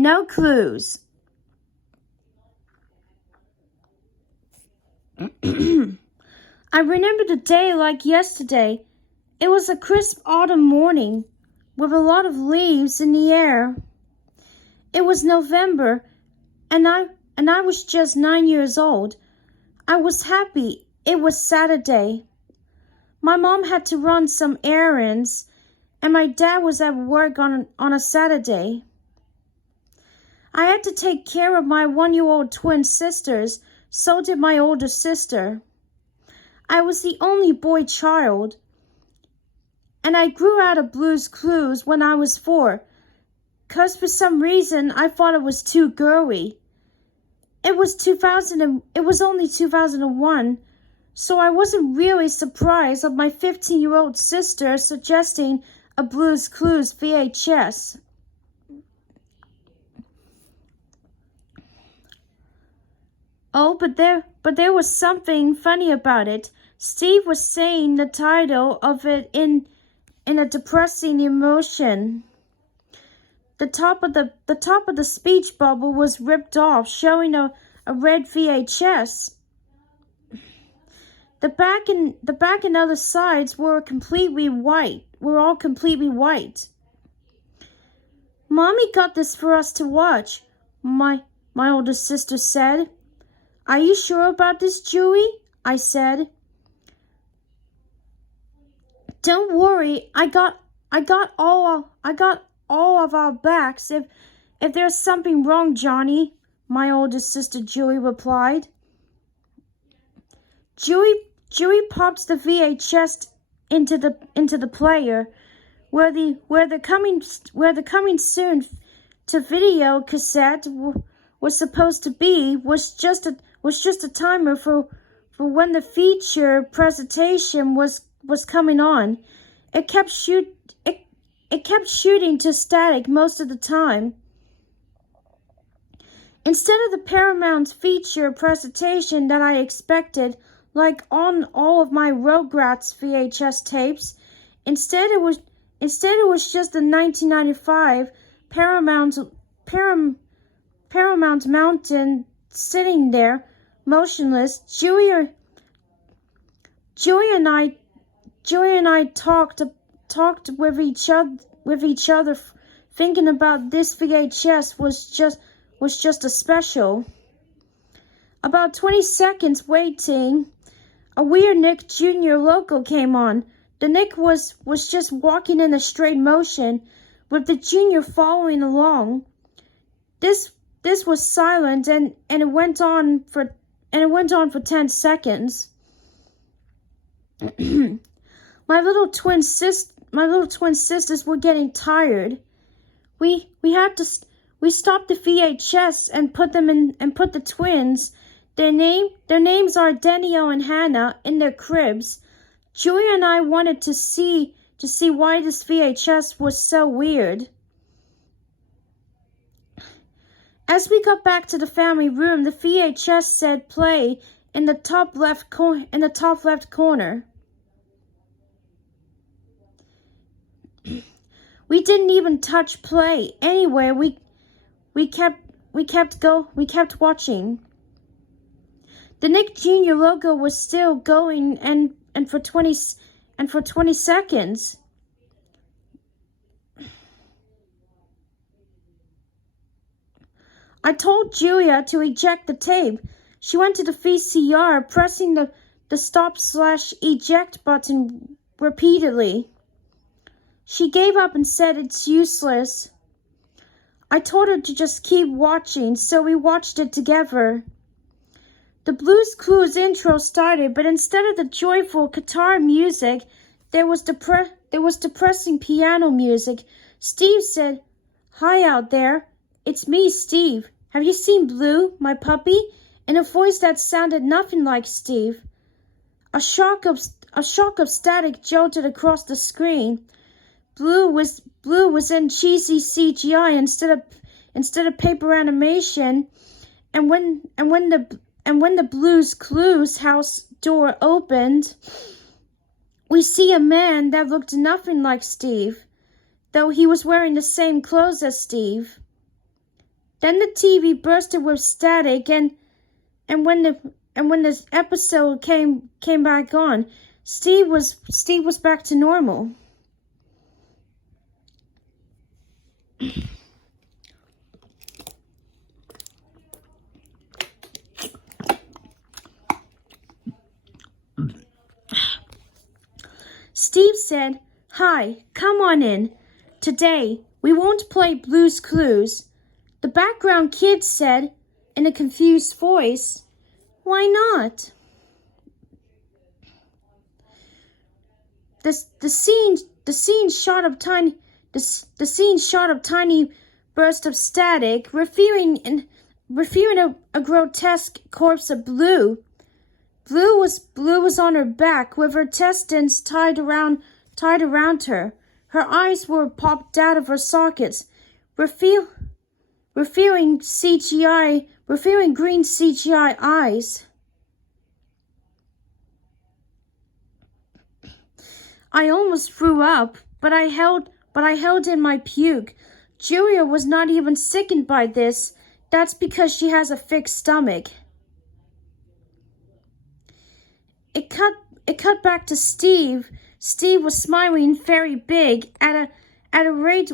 No clues. I remember the day like yesterday. It was a crisp autumn morning with a lot of leaves in the air. It was November, and I was just 9 years old. I was happy. It was Saturday. My mom had to run some errands, and my dad was at work on a Saturday. I had to take care of my 1-year-old twin sisters, so did my older sister. I was the only boy child, and I grew out of Blue's Clues when I was 4, 'cause for some reason I thought it was too girly. It was only 2001, so I wasn't really surprised of my 15-year-old sister suggesting a Blue's Clues VHS. Oh, but there was something funny about it. Steve was saying the title of it in a depressing emotion. The top of the speech bubble was ripped off, showing a red VHS. The back and other sides were completely white. All completely white. Mommy got this for us to watch, my older sister said. Are you sure about this, Julie? I said. Don't worry, I got all of our backs if there's something wrong, Johnny, my older sister Julie replied. Julie popped the VHS into the player, where the coming soon to video cassette was supposed to be was just a timer for when the feature presentation was coming on. It kept shooting to static most of the time. Instead of the Paramount feature presentation that I expected, like on all of my Rugrats VHS tapes, instead it was just the 1995 Paramount Mountain sitting there, motionless. Julie and I talked with each other, thinking about this VHS was just a special. About 20 seconds waiting, a weird Nick Jr. logo came on. The Nick was just walking in a straight motion, with the Jr. following along. This was silent, and it went on for 10 seconds. My little twin sisters were getting tired. We stopped the VHS and put the twins. Their names are Danielle and Hannah, in their cribs. Julia and I wanted to see why this VHS was so weird. As we got back to the family room, the VHS said play in the top left corner. We didn't even touch play. Anyway, we kept watching. The Nick Jr. logo was still going, and for 20 seconds. I told Julia to eject the tape. She went to the VCR, pressing the stop/eject button repeatedly. She gave up and said it's useless. I told her to just keep watching, so we watched it together. The Blue's Clues intro started, but instead of the joyful guitar music, there was depressing piano music. Steve said, "Hi out there. It's me, Steve. Have you seen Blue, my puppy?" in a voice that sounded nothing like Steve. A shock of static jolted across the screen. Blue was in cheesy CGI instead of paper animation, and when the Blue's Clues house door opened, we see a man that looked nothing like Steve, though he was wearing the same clothes as Steve. Then the TV bursted with static, and when the episode came back on, Steve was back to normal. Steve said, "Hi, come on in. Today, we won't play Blue's Clues." The background kid said, in a confused voice, "Why not?" The scene shot up tiny burst of static, reviewing a grotesque corpse of Blue. Blue was on her back with her intestines tied around her. Her eyes were popped out of her sockets, revealing green CGI eyes. I almost threw up, but I held in my puke. Julia was not even sickened by this. That's because she has a thick stomach. It cut back to Steve. Steve was smiling very big at a rate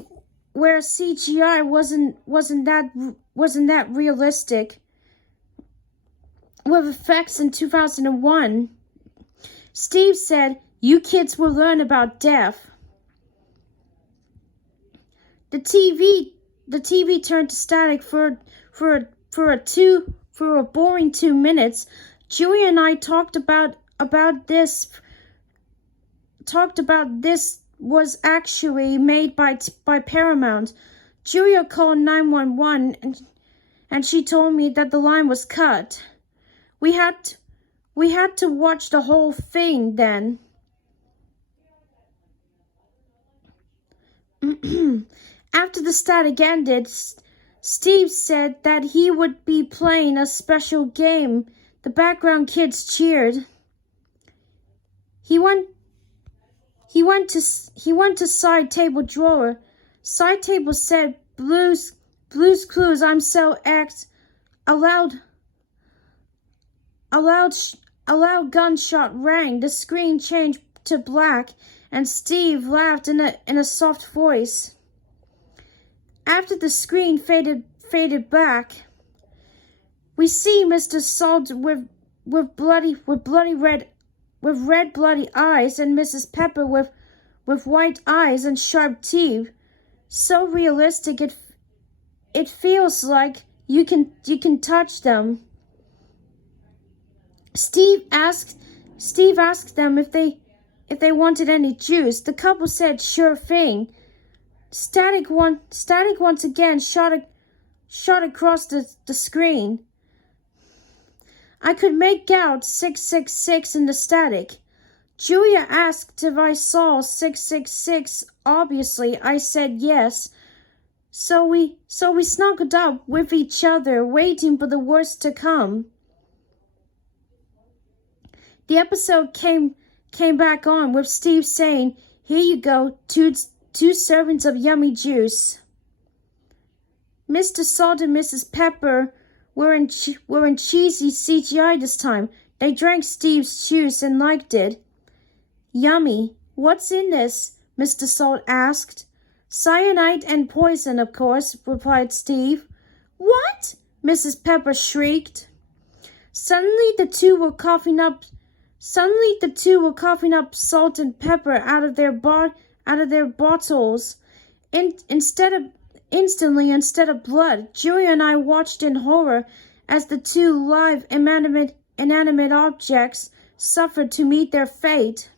where CGI wasn't that realistic. With effects in 2001, Steve said, "You kids will learn about death." The TV turned to static for a boring 2 minutes. Julia and I talked about this was actually made by Paramount. Julia called 911 and she told me that the line was cut. We had to watch the whole thing then. After the static ended, Steve said that he would be playing a special game. The background kids cheered. He went to side table drawer. Side table said, Blue's Clues, I'm so X. A loud gunshot rang. The screen changed to black, and Steve laughed in a soft voice. After the screen faded back, we see Mr. Salt with red bloody eyes, and Mrs. Pepper with white eyes and sharp teeth. So realistic it feels like you can touch them. Steve asked them if they wanted any juice. The couple said sure thing. Static once again shot across the screen. I could make out 666 in the static. Julia asked if I saw 666. Obviously, I said yes. So we snuggled up with each other, waiting for the worst to come. The episode came back on with Steve saying, "Here you go, two servings of yummy juice." Mr. Salt and Mrs. Pepper were in cheesy CGI this time. They drank Steve's juice and liked it. "Yummy. What's in this?" Mr. Salt asked. "Cyanide and poison, of course," replied Steve. "What?" Mrs. Pepper shrieked. Suddenly the two were coughing up salt and pepper out of their bottles. Instantly, instead of blood, Julia and I watched in horror as the two live inanimate objects suffered to meet their fate.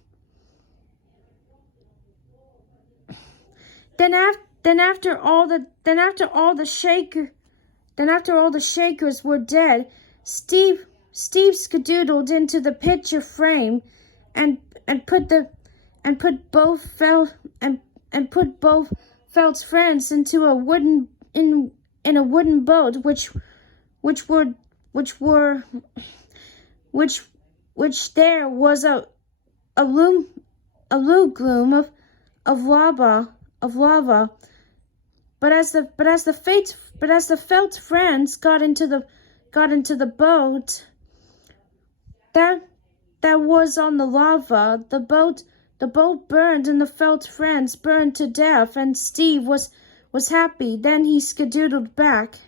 Then after all the shakers were dead, Steve skedoodled into the picture frame and put both Felt's friends into a wooden boat, which there was a gloom of lava. But as the felt friends got into the boat that was on the lava, the boat burned and the felt friends burned to death, and Steve was happy. Then he skedaddled back.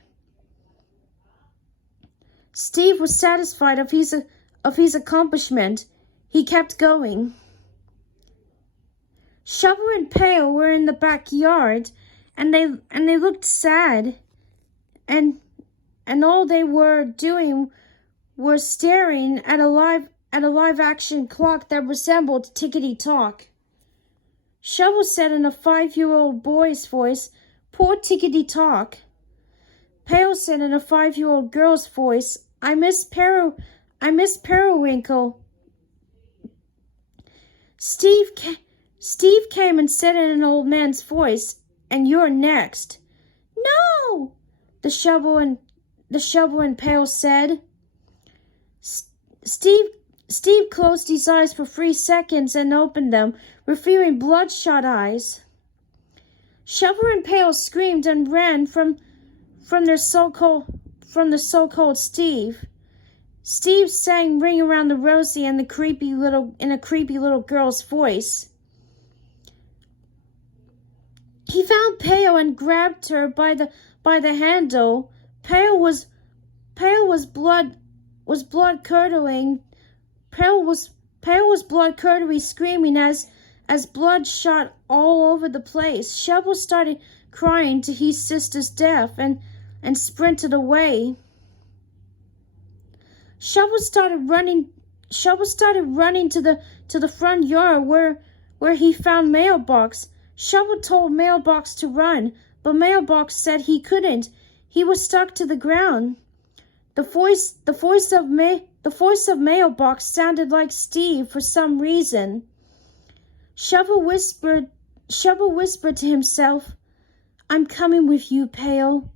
Steve was satisfied of his accomplishment. He kept going. Shovel and Pail were in the backyard, and they looked sad, and all they were doing was staring at a live action clock that resembled tickety-tock. Shovel said in a 5-year-old boy's voice, "Poor tickety-tock." Pail said in a 5-year-old girl's voice, I miss Periwinkle." Steve came and said in an old man's voice, "And you're next." "No!" the shovel and Pail said. Steve closed his eyes for 3 seconds and opened them, revealing bloodshot eyes. Shovel and Pail screamed and ran from the so-called Steve. Steve sang "Ring Around the Rosie" in a creepy little girl's voice. He found Pail and grabbed her by the handle. Pail was blood curdling. Pail was blood curdling, screaming as blood shot all over the place. Shovel started crying to his sister's death and sprinted away. Shovel started running to the front yard where he found Mailbox. Shovel told Mailbox to run, but Mailbox said he couldn't. He was stuck to the ground. The voice of Mailbox sounded like Steve for some reason. Shovel whispered to himself, "I'm coming with you, Pail."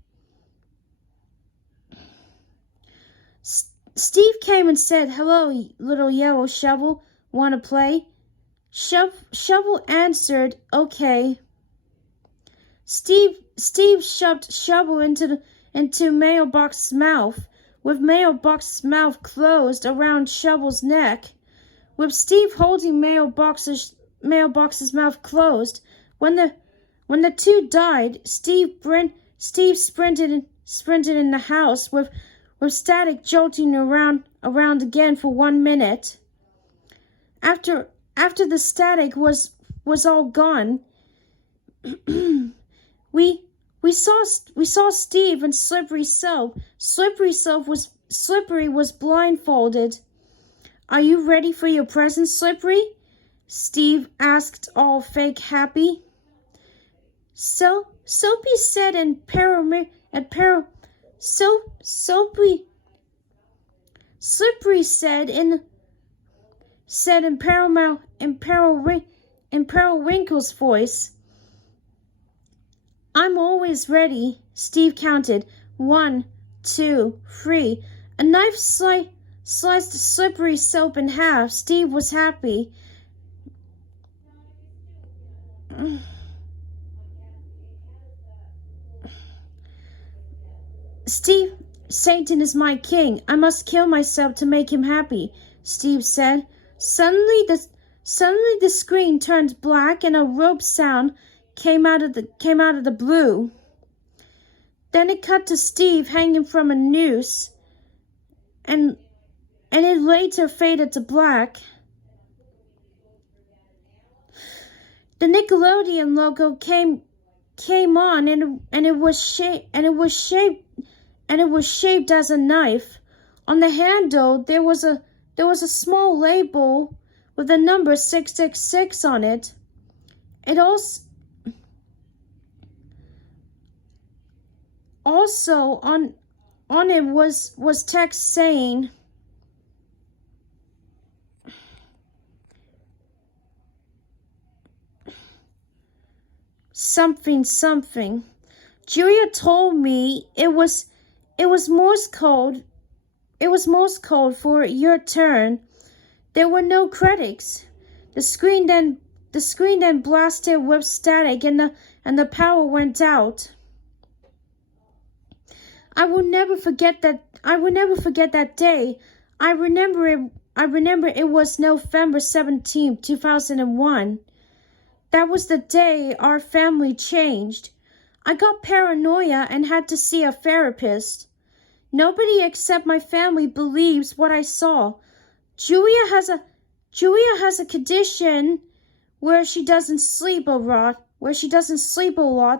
Steve came and said, "Hello, little yellow shovel. Want to play?" Shovel answered, "Okay." Steve shoved Shovel into Mailbox's mouth, with Mailbox's mouth closed around Shovel's neck, with Steve holding Mailbox's mouth closed. When the two died, Steve sprinted in the house with static jolting around again for 1 minute. After the static was all gone, we saw Steve and Slippery Soap. Slippery was blindfolded. "Are you ready for your present, Slippery?" Steve asked, all fake happy. Soapy said Slippery said in Periwinkle's voice, "I'm always ready." Steve counted 1, 2, 3. A knife sliced Slippery Soap in half. Steve was happy. "Steve, Satan is my king. I must kill myself to make him happy," Steve said. Suddenly the screen turned black and a rope sound came out of the blue. Then it cut to Steve hanging from a noose, and it later faded to black. The Nickelodeon logo came on, and it was shaped as a knife. On the handle there was a small label with the number 666 on it. It also on it was text saying, something. Julia told me it was Morse code. It was Morse code for your turn. There were no credits. The screen then blasted with static, and the power went out. I will never forget that day. I remember it was November 17th, 2001. That was the day our family changed. I got paranoia and had to see a therapist. Nobody except my family believes what I saw. Julia has a condition where she doesn't sleep a lot,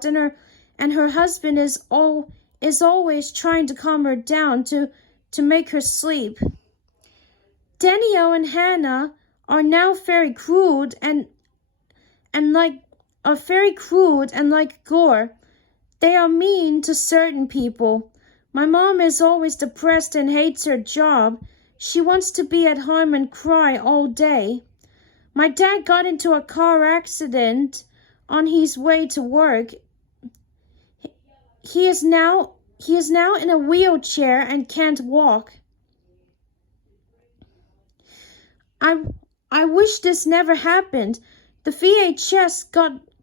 and her husband is always trying to calm her down to make her sleep. Danielle and Hannah are now very crude and like gore. They are mean to certain people. My mom is always depressed and hates her job. She wants to be at home and cry all day. My dad got into a car accident on his way to work. He is now in a wheelchair and can't walk. I wish this never happened. The VHS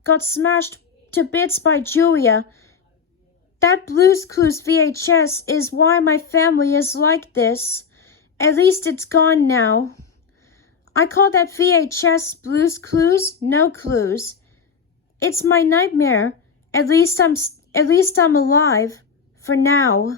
got smashed to bits by Julia. That Blue's Clues VHS is why my family is like this. At least it's gone now. I call that VHS Blue's Clues, no clues. It's my nightmare. At least I'm alive for now.